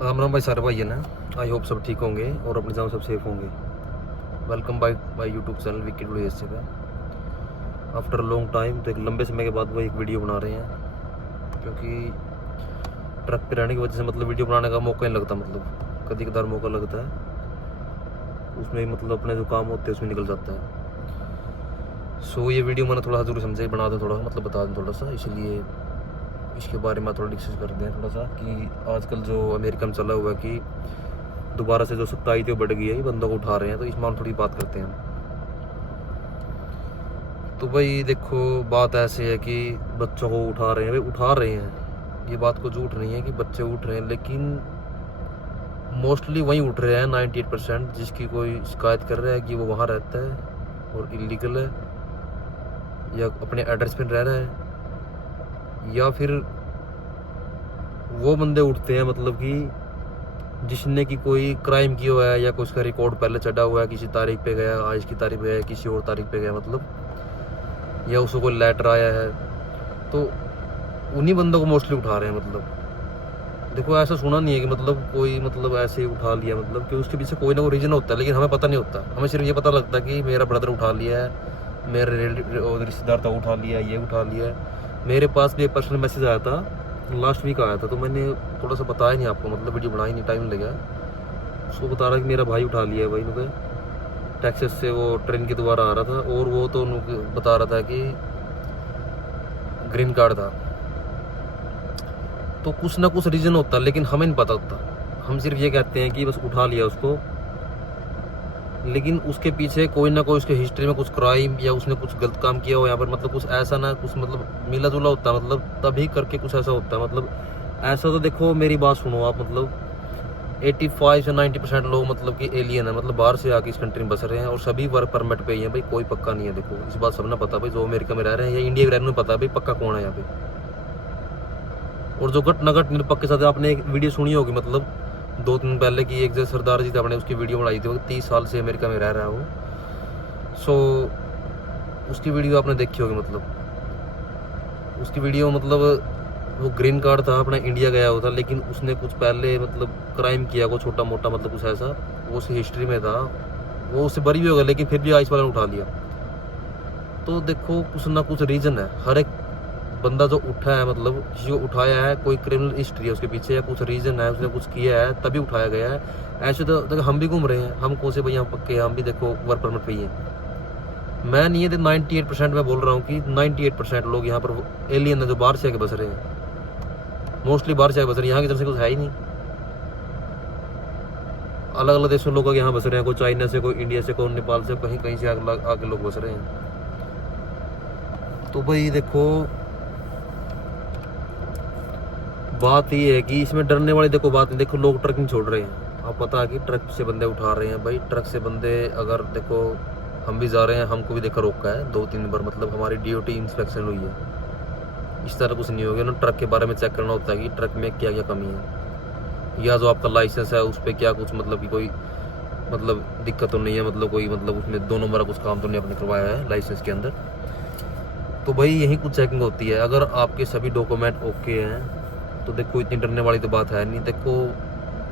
राम राम भाई, सारे भाई है ना। आई होप सब ठीक होंगे और अपनी जान सब सेफ होंगे। Welcome by my YouTube channel Vicky today एस का। आफ्टर लॉन्ग टाइम, तो एक लंबे समय के बाद वो एक वीडियो बना रहे हैं, क्योंकि ट्रक पे रहने की वजह से मतलब वीडियो बनाने का मौका नहीं लगता। मतलब कभी कदार मौका लगता है, उसमें मतलब अपने जो काम होते हैं उसमें निकल जाता है। सो ये वीडियो मैंने थोड़ा सा जरूर समझे बना दूँ, थोड़ा मतलब बता दूँ थोड़ा सा, इसलिए इसके बारे में थोड़ा डिस्कस करते हैं थोड़ा सा कि आजकल जो अमेरिका में चला हुआ है कि दोबारा से जो सख्ताई थी वो बढ़ गई है, ये बंदों को उठा रहे हैं, तो इस मामले थोड़ी बात करते हैं हम। तो भाई देखो, बात ऐसे है कि बच्चों को उठा रहे हैं, भाई उठा रहे हैं, ये बात को झूठ नहीं है कि बच्चे उठ रहे हैं, लेकिन मोस्टली वहीं उठ रहे हैं 98%, जिसकी कोई शिकायत कर रहा है कि वो वहाँ रहता है और इलीगल है, या अपने एड्रेस पर रह रहा है, या फिर वो बंदे उठते हैं मतलब कि जिसने की कोई क्राइम किया हुआ है या कोई उसका रिकॉर्ड पहले चढ़ा हुआ है, किसी तारीख पे गया, आज की तारीख पे गया, किसी और तारीख पे गया, मतलब या उसको कोई लेटर आया है, तो उन्हीं बंदों को मोस्टली उठा रहे हैं। मतलब देखो, ऐसा सुना नहीं है कि मतलब कोई मतलब ऐसे ही उठा लिया, मतलब कि उसके पीछे कोई ना कोई रीज़न होता है, लेकिन हमें पता नहीं होता। हमें सिर्फ ये पता लगता है कि मेरा ब्रदर उठा लिया है, मेरे रिश्तेदार था उठा लिया, ये उठा लिया है। मेरे पास भी एक पर्सनल मैसेज आया था, लास्ट वीक आया था, तो मैंने थोड़ा सा बताया नहीं आपको, मतलब वीडियो बनाई नहीं, टाइम लगा। उसको बता रहा कि मेरा भाई उठा लिया है भाई ने, टेक्सास से वो ट्रेन के द्वारा आ रहा था, और वो तो बता रहा था कि ग्रीन कार्ड था। तो कुछ ना कुछ रीज़न होता है, लेकिन हमें नहीं पता होता। हम सिर्फ ये कहते हैं कि बस उठा लिया उसको, लेकिन उसके पीछे कोई ना कोई उसके हिस्ट्री में कुछ क्राइम या उसने कुछ गलत काम किया हो यहाँ पर, मतलब कुछ ऐसा ना कुछ मतलब मिला जुला होता है, मतलब तभी करके कुछ ऐसा होता है। मतलब ऐसा तो देखो, मेरी बात सुनो आप, मतलब 85 से 90% लोग मतलब कि एलियन है, मतलब बाहर से आके इस कंट्री में बस रहे हैं, और सभी वर्क परमिट पे ही हैं भाई, कोई पक्का नहीं है। देखो, इस बात सबने पता भाई, जो अमेरिका में रह रहे हैं या इंडिया में रहने में पता है भाई पक्का कौन है यहाँ पे। और जो घट नघट निरपक्ष के साथ आपने एक वीडियो सुनी होगी, मतलब 2 दिन पहले की, एक जैसे सरदार जी थे, आपने उसकी वीडियो बनाई थी, वो 30 साल से अमेरिका में रह रहा है वो। सो उसकी वीडियो आपने देखी होगी, मतलब उसकी वीडियो मतलब वो ग्रीन कार्ड था, अपना इंडिया गया हुआ था, लेकिन उसने कुछ पहले मतलब क्राइम किया को छोटा मोटा, मतलब कुछ ऐसा वो उसकी हिस्ट्री में था, वो उससे बरी भी हो गया, लेकिन फिर भी आइस वाले ने उठा लिया। तो देखो, कुछ ना कुछ रीजन है, हर एक बंदा जो उठा है, मतलब किसी को उठाया है, कोई क्रिमिनल हिस्ट्री है उसके पीछे, या कुछ रीजन है, उसने कुछ किया है तभी उठाया गया है। ऐसे तो देखो, हम भी घूम रहे हैं, हम कौन से भाई हम पक्के हैं, हम भी देखो वर्क परमिट पे ही हैं। मैं नहीं है 98% में बोल रहा हूँ कि 98% लोग यहाँ पर एलियन है, जो बाहर से आके बस रहे हैं, मोस्टली बाहर से आके बस रहे हैं, यहाँ की तरफ से कुछ है ही नहीं। अलग अलग देशों लोग यहाँ बस रहे हैं, कोई चाइना से, कोई इंडिया से, कोई नेपाल से, कहीं कहीं से आके लोग बस रहे हैं। तो भाई देखो, बात ये है कि इसमें डरने वाली देखो बात नहीं। देखो, लोग ट्रक नहीं छोड़ रहे हैं, आप पता है कि ट्रक से बंदे उठा रहे हैं भाई। ट्रक से बंदे, अगर देखो हम भी जा रहे हैं, हमको भी देखा रोका है 2-3 बार, मतलब हमारी DOT इंस्पेक्शन हुई है। इस तरह कुछ नहीं होगा ना, ट्रक के बारे में चेक करना होता है कि ट्रक में क्या क्या कमी है, या जो आपका लाइसेंस है उस पर क्या कुछ मतलब कि कोई मतलब दिक्कत तो नहीं है, मतलब कोई मतलब उसमें 2 नंबर का कुछ काम तो नहीं आपने करवाया है लाइसेंस के अंदर। तो भाई यही कुछ चेकिंग होती है। अगर आपके सभी डॉक्यूमेंट ओके हैं तो देखो, इतनी डरने वाली तो बात है नहीं। देखो,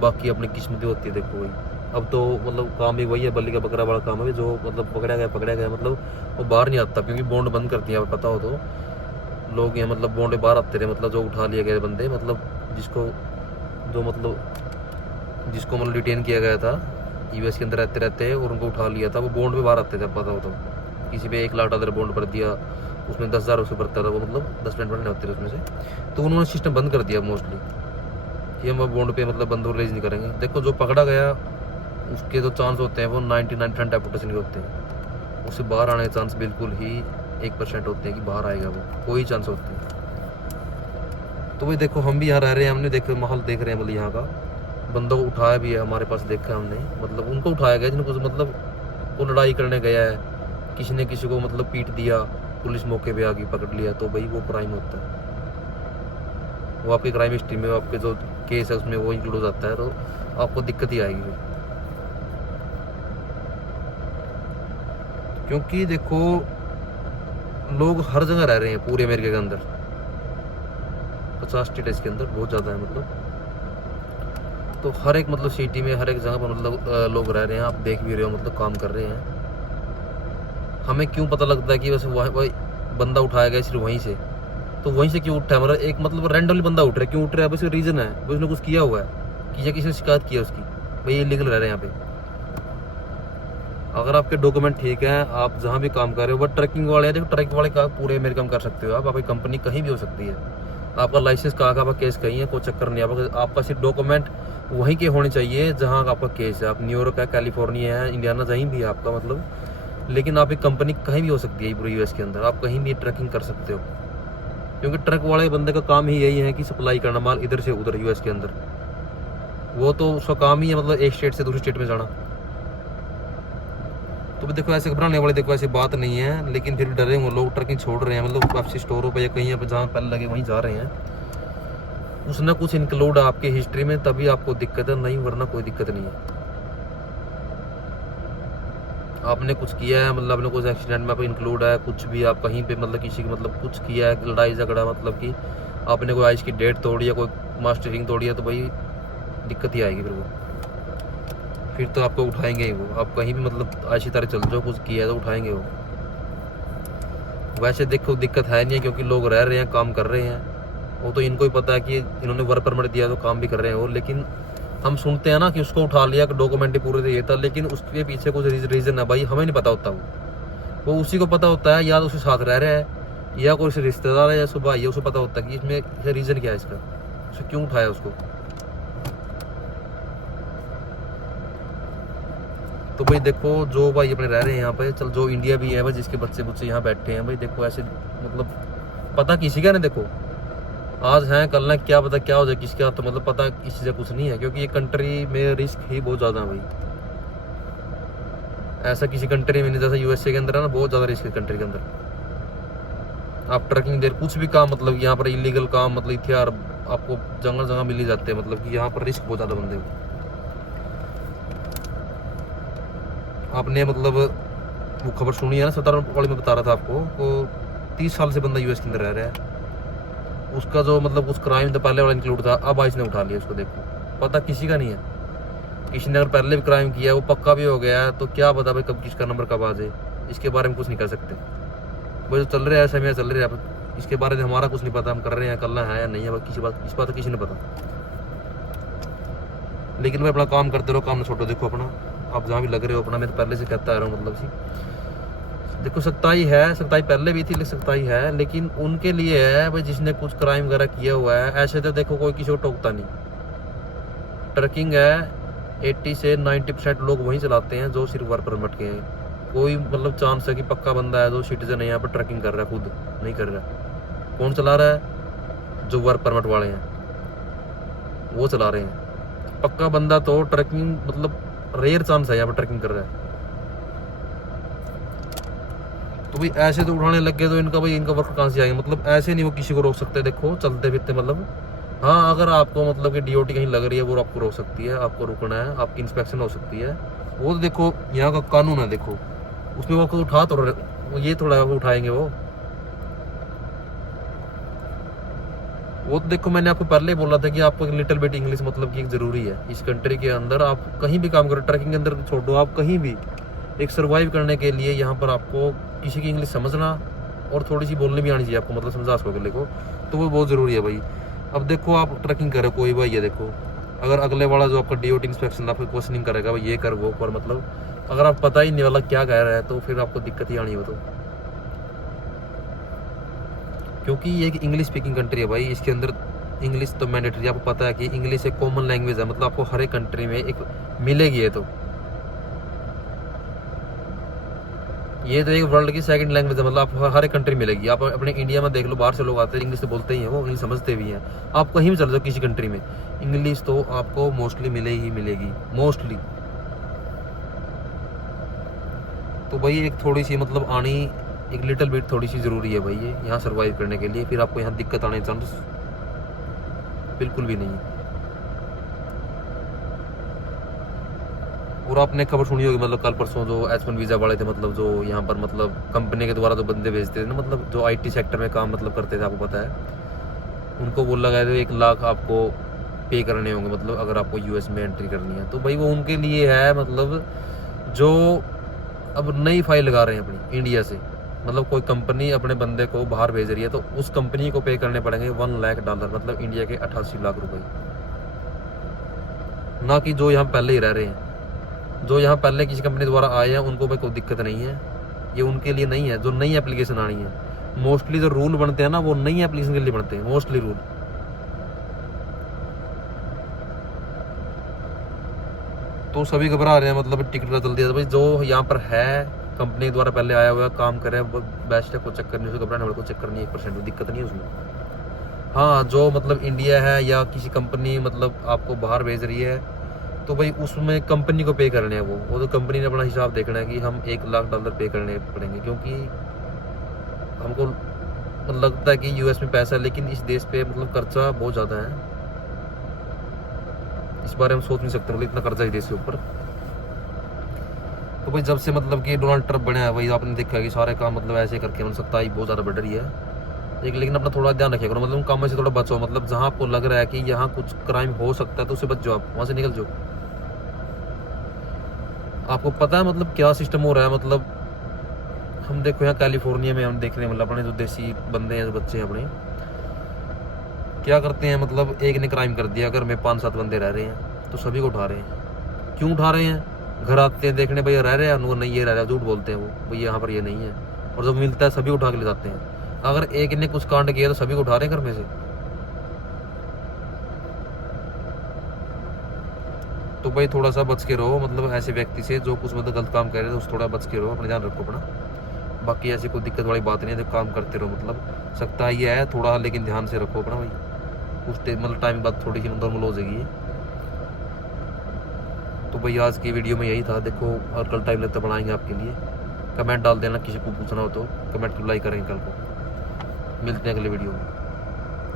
बाकी अपनी किस्मत होती है। देखो भाई, अब तो मतलब काम ही वही है, बल्ली का बकरा वाला काम है, जो मतलब पकड़ा गया, मतलब वो बाहर नहीं आता, क्योंकि बॉन्ड बंद करती है, पता हो तो लोग यहाँ मतलब बॉन्ड बाहर आते रहे, मतलब जो उठा लिए गए बंदे, मतलब जिसको जो मतलब डिटेन किया गया था US के अंदर रहते रहते, और उनको उठा लिया था, वो बॉन्ड पे बाहर आते थे, पता हो तो। किसी पे 1 लाख डॉलर बॉन्ड भर दिया, उसमें 10,000 उससे भरता था वो, मतलब 10% बनने होते थे उसमें से। तो उन्होंने सिस्टम बंद कर दिया मोस्टली कि हम अब बॉन्ड पे मतलब बंदूक रिलीज नहीं करेंगे। देखो, जो पकड़ा गया उसके जो चांस होते हैं वो 99% डेपुटेशन के होते हैं, उससे बाहर आने के चांस बिल्कुल ही 1% होते हैं कि बाहर आएगा वो, कोई चांस होते हैं। तो भाई देखो, हम भी यहाँ रह रहे हैं, हमने देखे माहौल देख रहे हैं, मतलब यहाँ का बंदों को उठाया भी है, हमारे पास देखा है हमने, मतलब उनको उठाया गया जिनको मतलब वो लड़ाई करने गया है, किसी ने किसी को मतलब पीट दिया, पुलिस मौके पे आ गई पकड़ लिया, तो भाई वो क्राइम होता है, वो आपकी क्राइम हिस्ट्री में आपके जो केस है उसमें वो इंक्लूड हो जाता है, तो आपको दिक्कत ही आएगी। क्योंकि देखो, लोग हर जगह रह रहे हैं पूरे अमेरिका के अंदर, 50 स्टेट इसके अंदर बहुत ज़्यादा है, मतलब तो हर एक मतलब सिटी में हर एक जगह पर मतलब लोग रह रहे हैं, आप देख भी रहे हो, मतलब काम कर रहे हैं। हमें क्यों पता लगता है कि बस वही बंदा उठाया गया सिर्फ वहीं से, तो वहीं से क्यों उठा है, मतलब एक मतलब रैंडमली बंदा उठ रहा है, क्यों उठ रहा है, बस रीज़न है, बस उसने कुछ किया हुआ है कि या किसी ने शिकायत की है उसकी, भाई ये इलीगल रह रहे हैं यहाँ पे। अगर आपके डॉक्यूमेंट ठीक हैं, आप जहाँ भी काम कर रहे हो, बट ट्रकिंग वाले हैं, देखो ट्रक वाले का पूरे अमेरिका में कर सकते हो आप, आपकी कंपनी कहीं भी हो सकती है, आपका लाइसेंस कहाँ का, आपका केस कहीं है, कोई चक्कर नहीं, आपका सिर्फ डॉक्यूमेंट वहीं के होने चाहिए जहाँ आपका केस है। आप न्यूयॉर्क है, कैलिफोर्निया है, इंडियाना, कहीं भी है आपका मतलब, लेकिन आपकी कंपनी कहीं भी हो सकती है पूरे यूएस के अंदर, आप कहीं भी ट्रकिंग कर सकते हो, क्योंकि ट्रक वाले बंदे का काम ही यही है कि सप्लाई करना माल इधर से उधर यूएस के अंदर, वो तो उसका काम ही है मतलब एक स्टेट से दूसरी स्टेट में जाना। तो भी देखो ऐसे घबराने वाले देखो ऐसी बात नहीं है, लेकिन फिर डरे हुए लोग ट्रकिंग छोड़ रहे हैं, मतलब वापसी स्टोरों पर या कहीं पर जहाँ पहले लगे वहीं जा रहे हैं, कुछ ना कुछ इंक्लूड है आपकी हिस्ट्री में, तभी आपको दिक्कत है, नहीं वरना कोई दिक्कत नहीं है। आपने कुछ किया है मतलब आपने कुछ एक्सीडेंट में आप इंक्लूड है, कुछ भी आप कहीं पे मतलब किसी की मतलब कुछ किया है, लड़ाई झगड़ा, मतलब कि आपने कोई आइस की डेट तोड़ी है, कोई मास्टरिंग तोड़ी है, तो भाई दिक्कत ही आएगी फिर तो आपको उठाएंगे ही वो, आप कहीं भी मतलब अच्छी तरह चल जाओ, कुछ किया है तो उठाएंगे वो। वैसे देखो दिक्कत है नहीं है, क्योंकि लोग रह रहे हैं, काम कर रहे हैं, वो तो इनको ही पता है कि इन्होंने वर्क परमिट दिया तो काम भी कर रहे हैं वो, लेकिन हम सुनते हैं ना कि उसको उठा लिया, डॉक्यूमेंट ही पूरे ये था, लेकिन उसके पीछे कुछ रीज़न है भाई, हमें नहीं पता होता वो उसी को पता होता है, या तो उसके साथ रह रहा है, या कोई रिश्तेदार है, या उसका भाई है, उसको पता होता है कि इसमें रीज़न क्या है इसका, उसे क्यों उठाया उसको। तो भाई देखो जो भाई अपने रह रहे हैं यहाँ पे, चल जो इंडिया भी है भाई, जिसके बच्चे बुच्चे यहाँ बैठे हैं भाई, देखो ऐसे मतलब पता किसी का नहीं, देखो आज है कल ना क्या पता क्या हो जाए किसके हाथ, तो मतलब पता किसी से कुछ नहीं है, क्योंकि ये कंट्री में रिस्क ही बहुत ज़्यादा है भाई, ऐसा किसी कंट्री में नहीं जैसा यूएसए के अंदर है ना, बहुत ज़्यादा रिस्क है कंट्री के अंदर। आप ट्रकिंग देर कुछ भी काम मतलब यहाँ पर इलीगल काम मतलब हथियार आपको जगह जगह मिल ही जाते हैं, मतलब कि यहाँ पर रिस्क बहुत ज़्यादा बंदे को। आपने मतलब वो खबर सुनी है ना, 17 वाली में बता रहा था आपको, वो 30 साल से बंदा यूएस के अंदर रह रहा है, उसका जो मतलब उस क्राइम था पहले वाला इंक्लूड था, अब आइस ने उठा लिया उसको, देखो पता किसी का नहीं है, किसी ने अगर पहले भी क्राइम किया वो पक्का भी हो गया है, तो क्या पता भाई कब किसका नंबर कब आ जाए, इसके बारे में कुछ नहीं कर सकते। वो जो चल रहा है समय चल रहा है, इसके बारे में हमारा कुछ नहीं पता, हम कर रहे हैं करना है या नहीं है, किसी बात इस बात किसी ने पता। लेकिन भाई अपना काम करते रहो, काम ना छोड़ो, देखो अपना आप जहाँ भी लग रहे हो अपना, मैं तो पहले से कहता आ रहा हूँ मतलब सी, देखो सख्ताई है, सख्ताई पहले भी थी लेकिन सख्ताई है, लेकिन उनके लिए है भाई जिसने कुछ क्राइम वगैरह किया हुआ है, ऐसे तो देखो कोई किसी को टोकता नहीं। ट्रकिंग है 80 से 90% लोग वहीं चलाते हैं जो सिर्फ वर्क परमिट के हैं, कोई मतलब चांस है कि पक्का बंदा है जो सिटीजन है यहाँ पर ट्रकिंग कर रहा है, खुद नहीं कर रहा। कौन चला रहा है, जो वर्क परमिट वाले हैं वो चला रहे हैं, पक्का बंदा तो ट्रकिंग मतलब रेयर चांस है यहाँ पर ट्रकिंग कर रहा है। तो भाई ऐसे तो उठाने लग गए तो इनका वर्क कहाँ से आएगा, मतलब ऐसे नहीं वो किसी को रोक सकते, देखो चलते फिरते मतलब। हाँ अगर आपको मतलब कि डीओटी कहीं लग रही है वो आपको रोक सकती है, आपको रुकना है, आपकी इंस्पेक्शन हो सकती है, वो तो देखो यहाँ का कानून है, देखो उसमें वो उठा तो ये थोड़ा उठाएंगे वो तो देखो मैंने आपको पहले ही बोला था कि आपको लिटिल बिट इंग्लिश मतलब कि जरूरी है इस कंट्री के अंदर। आप कहीं भी काम करो, ट्रकिंग के अंदर छोड़ो, आप कहीं भी एक सर्वाइव करने के लिए यहाँ पर आपको किसी की इंग्लिश समझना और थोड़ी सी बोलनी भी आनी चाहिए आपको, मतलब समझा उसको अगले को, तो वो बहुत ज़रूरी है भाई। अब देखो आप ट्रकिंग करो कोई भाई है, देखो अगर अगले वाला जो आपका डीओटी इंस्पेक्शन आपको क्वेश्चनिंग करेगा भाई ये कर वो पर, मतलब अगर आप पता ही नहीं वाला क्या कह रहा है तो फिर आपको दिक्कत ही आनी हो, तो क्योंकि ये एक इंग्लिश स्पीकिंग कंट्री है भाई, इसके अंदर इंग्लिश तो मैंडेटरी, आपको पता है कि इंग्लिश एक कॉमन लैंग्वेज है, मतलब आपको हर एक कंट्री में एक मिलेगी है, तो ये तो एक वर्ल्ड की सेकंड लैंग्वेज है, मतलब आप हर एक कंट्री मिलेगी। आप अपने इंडिया में देख लो, बाहर से लोग आते हैं इंग्लिश तो बोलते ही हैं, वो इंग्लिश समझते भी हैं, आप कहीं भी चले जाओ किसी कंट्री में इंग्लिश तो आपको मोस्टली मिलेगी मोस्टली। तो भाई एक थोड़ी सी मतलब आनी एक लिटिल बिट थोड़ी सी ज़रूरी है भाई ये यहाँ सर्वाइव करने के लिए, फिर आपको यहाँ दिक्कत आने चांस बिल्कुल भी नहीं है। और आपने खबर सुनी होगी मतलब कल परसों जो H1 वीज़ा वाले थे, मतलब जो यहाँ पर मतलब कंपनी के द्वारा जो बंदे भेजते थे ना, मतलब जो IT सेक्टर में काम मतलब करते थे, आपको पता है, उनको बोला गया था 1 लाख आपको पे करने होंगे, मतलब अगर आपको यूएस में एंट्री करनी है तो भाई वो उनके लिए है, मतलब जो अब नई फाइल लगा रहे हैं अपनी इंडिया से, मतलब कोई कंपनी अपने बंदे को बाहर भेज रही है तो उस कंपनी को पे करने पड़ेंगे $1 लाख, मतलब इंडिया के 88 लाख रुपए, ना कि जो यहाँ पहले ही रह रहे हैं। जो यहाँ पहले किसी कंपनी द्वारा आए हैं उनको भाई कोई दिक्कत नहीं है, ये उनके लिए नहीं है। जो नई एप्लीकेशन आनी है, मोस्टली जो रूल बनते हैं ना वो नई एप्लीकेशन के लिए बनते हैं मोस्टली रूल। तो सभी घबरा रहे हैं, मतलब टिकट का जल्दी भाई, जो यहाँ पर है कंपनी द्वारा पहले आया हुआ है, काम कर रहे हैं, बेस्ट है, कोई चक्कर नहीं, उसको घबराने वाला कोई चक्कर नहीं, 1% भी दिक्कत नहीं है उसमें। हाँ, जो मतलब इंडिया है या किसी कंपनी मतलब आपको बाहर भेज रही है तो भाई उसमें कंपनी को पे करने हैं, वो तो कंपनी ने अपना हिसाब देखना है कि हम $1 लाख पे करने पड़ेंगे, क्योंकि हमको लगता है कि यूएस में पैसा है, लेकिन इस देश पे मतलब खर्चा बहुत ज़्यादा है, इस बारे में हम सोच नहीं सकते, मतलब इतना कर्जा है देश के ऊपर। तो भाई जब से मतलब कि डोनाल्ड ट्रंप बने हैं, वही आपने देखा कि सारे काम मतलब ऐसे करके मतलब सत्ता ही बहुत ज़्यादा बढ़ रही है। लेकिन अपना थोड़ा ध्यान रखिए करो, मतलब उन कामों से थोड़ा बचो, मतलब जहाँ आपको लग रहा है कि यहाँ कुछ क्राइम हो सकता है तो उससे बच जाओ, आप वहाँ से निकल जाओ। आपको पता है मतलब क्या सिस्टम हो रहा है, मतलब हम देखो यहाँ कैलिफोर्निया में हम देख रहे हैं, मतलब अपने जो देसी बंदे हैं, जो बच्चे हैं अपने, क्या करते हैं, मतलब एक ने क्राइम कर दिया, अगर में 5-7 बंदे रह रहे हैं तो सभी को उठा रहे हैं। क्यों उठा रहे हैं? घर आते हैं देखने भैया रह रहे हैं, वो नहीं ये रह रहा, झूठ बोलते हैं वो, भैया यहाँ पर ये नहीं है, और जब मिलता है सभी उठा के ले जाते हैं। अगर एक ने कुछ कांड किया तो सभी को उठा रहे हैं घर में से। तो भाई थोड़ा सा बच के रहो, मतलब ऐसे व्यक्ति से जो कुछ मतलब गलत काम कर रहे हैं तो थोड़ा बच के रहो, अपना ध्यान रखो अपना। बाकी ऐसी कोई दिक्कत वाली बात नहीं है, तो काम करते रहो, मतलब सकता ही है थोड़ा, लेकिन ध्यान से रखो अपना भाई, कुछ मतलब टाइम बाद थोड़ी सी नॉर्मल हो जाएगी। तो भाई आज की वीडियो में यही था, देखो और कल टाइम लगता बनाएंगे आपके लिए। कमेंट डाल देना, किसी को पूछना हो तो कमेंट रिप्लाई करेंगे कल को। मिलते हैं अगले वीडियो में।